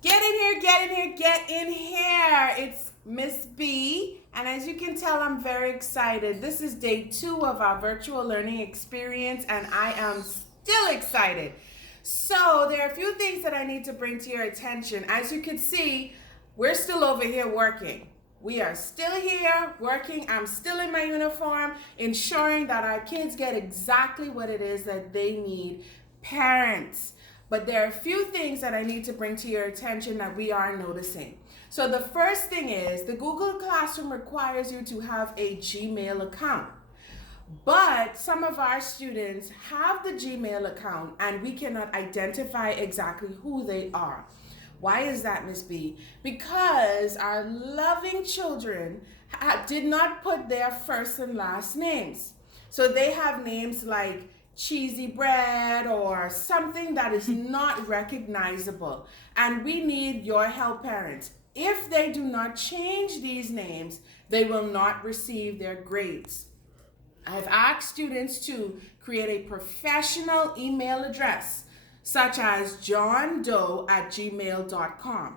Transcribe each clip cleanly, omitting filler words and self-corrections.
Get in here, get in here, get in here. It's Miss B, and as you can tell, I'm very excited. This is day 2 of our virtual learning experience, and I am still excited. So, there are a few things that I need to bring to your attention. As you can see, we're still over here working. We are still here working. I'm still in my uniform, ensuring that our kids get exactly what it is that they need. Parents. But there are a few things that I need to bring to your attention that we are noticing. So the first thing is the Google Classroom requires you to have a Gmail account. But some of our students have the Gmail account and we cannot identify exactly who they are. Why is that, Miss B? Because our loving children did not put their first and last names. So they have names like cheesy bread or something that is not recognizable. And we need your help, parents. If they do not change these names, they will not receive their grades. I've asked students to create a professional email address, such as johndoe@gmail.com.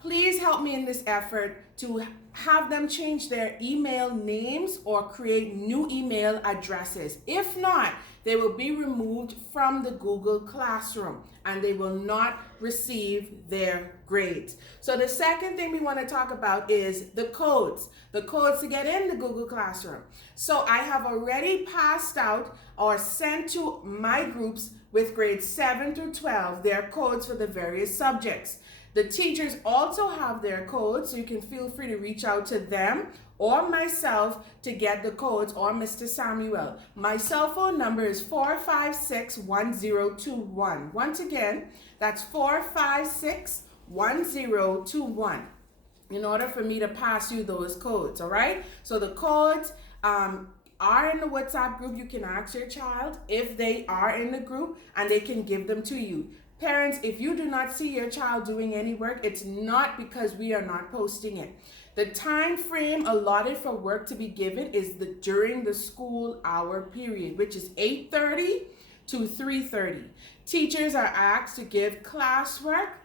Please help me in this effort to have them change their email names or create new email addresses. If not, they will be removed from the Google Classroom and they will not receive their grades. So the second thing we want to talk about is the codes to get in the Google Classroom. So I have already passed out or sent to my groups with grades 7 through 12 their codes for the various subjects. The teachers also have their codes, so you can feel free to reach out to them or myself to get the codes, or Mr. Samuel. My cell phone number is 456-1021. Once again, that's 456-1021 in order for me to pass you those codes, all right? So the codes are in the WhatsApp group. You can ask your child if they are in the group and they can give them to you. Parents, if you do not see your child doing any work, it's not because we are not posting it. The time frame allotted for work to be given is during the school hour period, which is 8:30 to 3:30. Teachers are asked to give classwork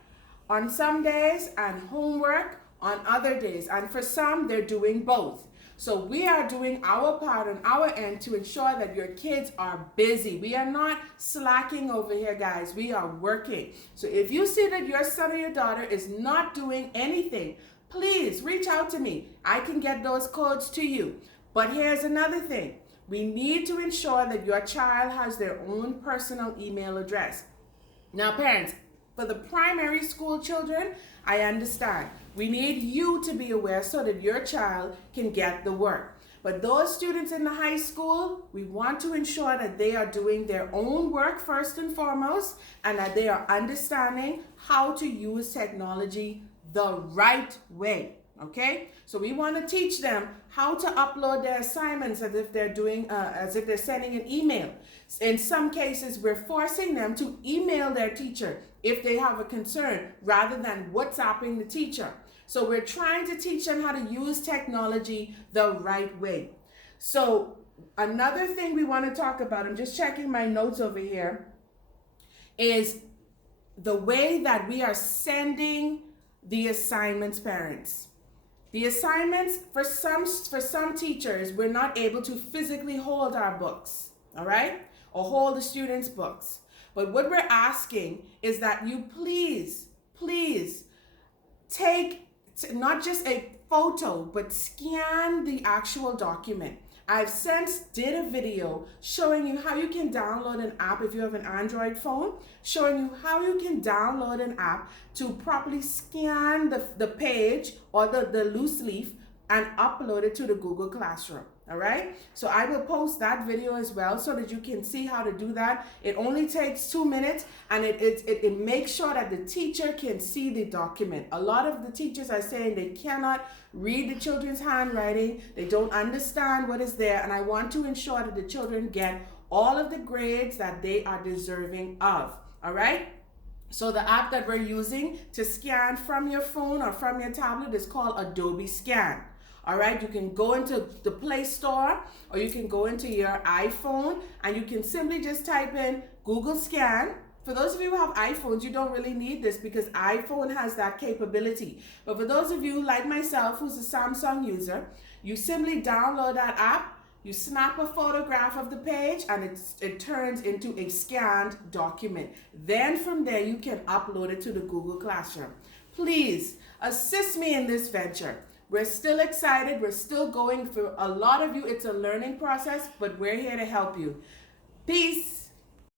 on some days and homework on other days. And for some, they're doing both. So we are doing our part on our end to ensure that your kids are busy. We are not slacking over here, guys. We are working. So if you see that your son or your daughter is not doing anything, please reach out to me. I can get those codes to you. But here's another thing. We need to ensure that your child has their own personal email address. Now, parents, for the primary school children, I understand. We need you to be aware so that your child can get the work. But those students in the high school, we want to ensure that they are doing their own work first and foremost, and that they are understanding how to use technology the right way. Okay, so we want to teach them how to upload their assignments as if they're sending an email. In some cases, we're forcing them to email their teacher if they have a concern rather than WhatsApping the teacher. So we're trying to teach them how to use technology the right way. So another thing we want to talk about, I'm just checking my notes over here, is the way that we are sending the assignments, parents. The assignments, for some teachers, we're not able to physically hold our books, all right? Or hold the students' books. But what we're asking is that you please take not just a photo, but scan the actual document. I've since did a video showing you how you can download an app if you have an Android phone, showing you how you can download an app to properly scan the page or the loose leaf and upload it to the Google Classroom. All right, so I will post that video as well so that you can see how to do that. It only takes 2 minutes, and it makes sure that the teacher can see the document. A lot of the teachers are saying they cannot read the children's handwriting, they don't understand what is there, and I want to ensure that the children get all of the grades that they are deserving of. All right. So the app that we're using to scan from your phone or from your tablet is called Adobe Scan. All right, you can go into the Play Store or you can go into your iPhone and you can simply just type in Google Scan For those of you who have iPhones, you don't really need this because iPhone has that capability. But for those of you like myself who's a Samsung user, you simply download that app, you snap a photograph of the page, and it turns into a scanned document. Then from there, you can upload it to the Google Classroom. Please assist me in this venture. We're still excited. We're still going. For a lot of you, it's a learning process, but we're here to help you. Peace.